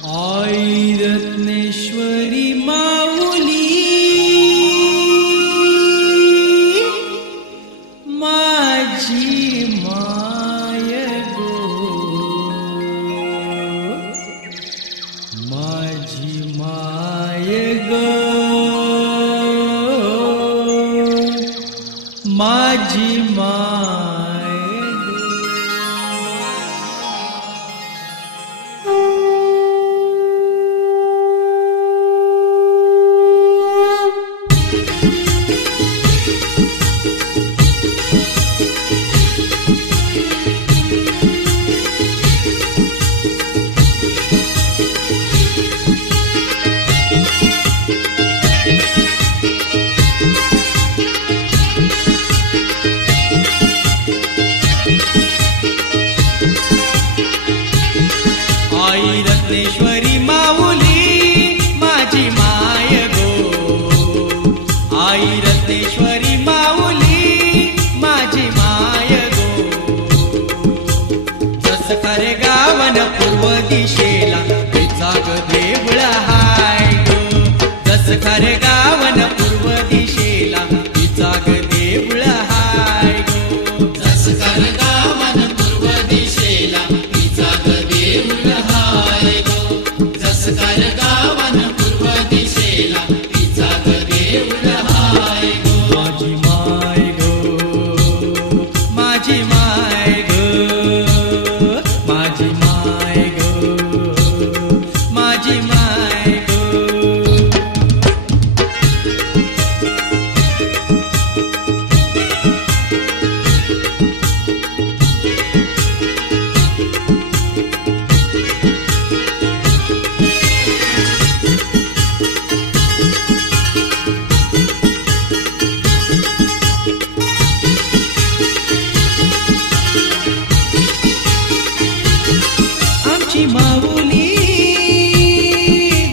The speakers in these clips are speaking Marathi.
आई रत्नेश्वरी माऊली माझी माय गो, माझी माय गो, माझी माय आई रत्नेश्वरी माऊली माझी माय गो, आई रत्नेश्वरी माऊली माझी माय गो. जस खरे गावन पूर्व दिशेला तिचा ग देऊळ हाय गो, जस खरे गावन पूर्व दिशेला तिचा ग देऊळ हाय गो. जस खरे गावन पूर्व दिशेला तिचा ग देऊळ हाय गो, जस खरे गावन पूर्व दिशेला तिचा ग देऊळ हाय गो. माझी माय गो, माझी माय गो, माझी माय गो, माझी माय गो. आमची माऊली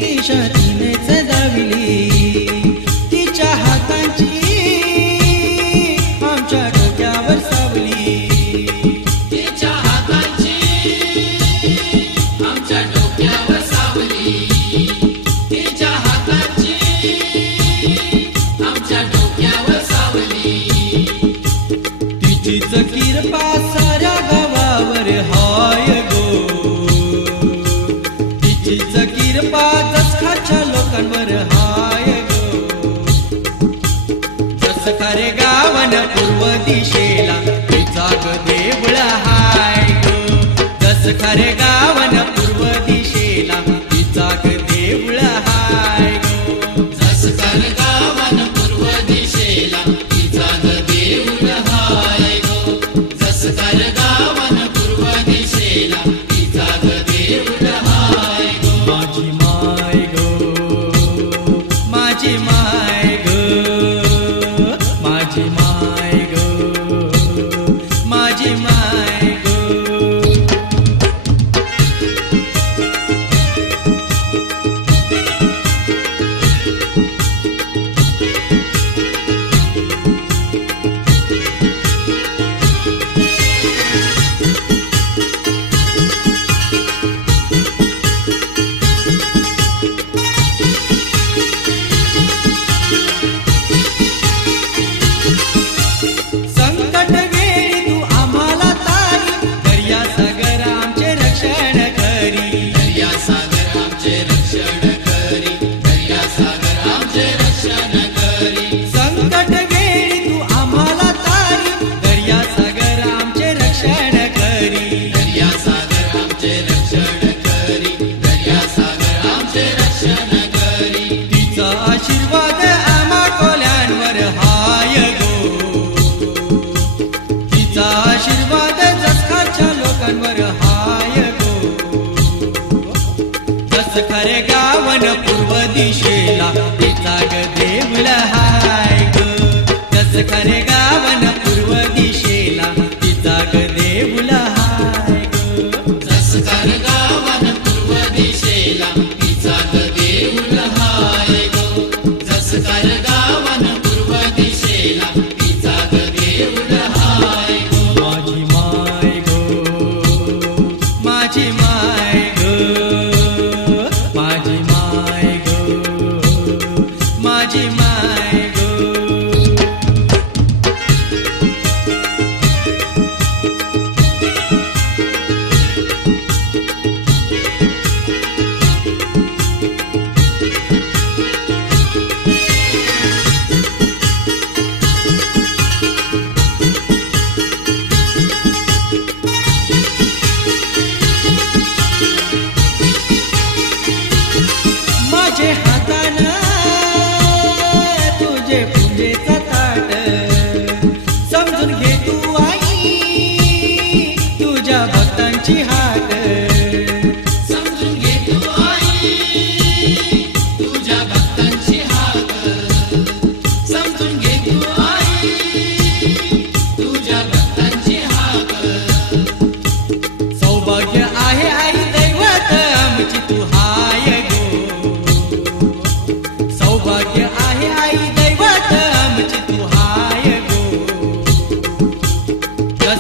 देशातीनच दाविली, तिच्या हातांची आमच्या डोक्यावर सावली, तिच्या हातांची आमच्या डोक्यावर सावली, तिच्या हातांची आमच्या डोक्यावर सावली. तिचीच किरपा साऱ्या गावावर हाय गो, तिचीच किरपा जसखाच्या लोकांवर हाय गो. जस खरे गावन पूर्व दिशेला तिचा ग देऊळ हाय गो, जस खरे गावन पूर्व दिशेला तिचा ग देऊळ हाय गो. जस खरे गावन पूर्व दिशेला तिचा ग देऊळ हाय गो, जस खरे गावन पूर्व दिशेला तिचा ग देऊळ हाय गो. माझी माय गो, माझी माय गो, माझी माय गो, माझी माय गो. संकट वेळी तू आम्हाला तारी, दर्या सागर आमचे रक्षण करी, दर्या सागर आमचे रक्षण करी, दर्या सागर आमचे रक्षण करी. संकट वेळी तू आम्हाला तारी, दर्या सागर आमचे रक्षण करी. दर्या सागर आमचे रक्षण करी, दर्या सागर आमचे रक्षण करी. तिचा आशीर्वाद आम्हा कोल्यांवर हाय गो, तिचा आशीर्वाद जसखाच्या लोकांवर हाय गो. जस खरे गावन पूर्व दिशेला तिचा ग देऊळ हाय गो, जस खरे गावन पूर्व दिशेला तिचा ग देऊळ हाय गो. जस खरे गावन पूर्व दिशेला तिचा ग देऊळ हाय गो, जस खरे गावन पूर्व दिशेला तिचा ग देऊळ हाय गो. माझी माय गो, माझी माय गो,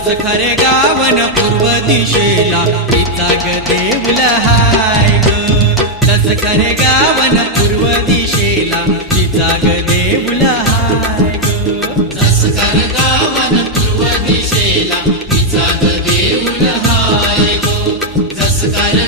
जस खरे गावन पूर्व दिशेला तिचा ग देऊळ हाय ग जस खरे गावन पूर्व दिशेला तिचा ग देऊळ हाय ग जस कर गावन पूर्व दिशेला तिचा ग देऊळ हाय गो जस कर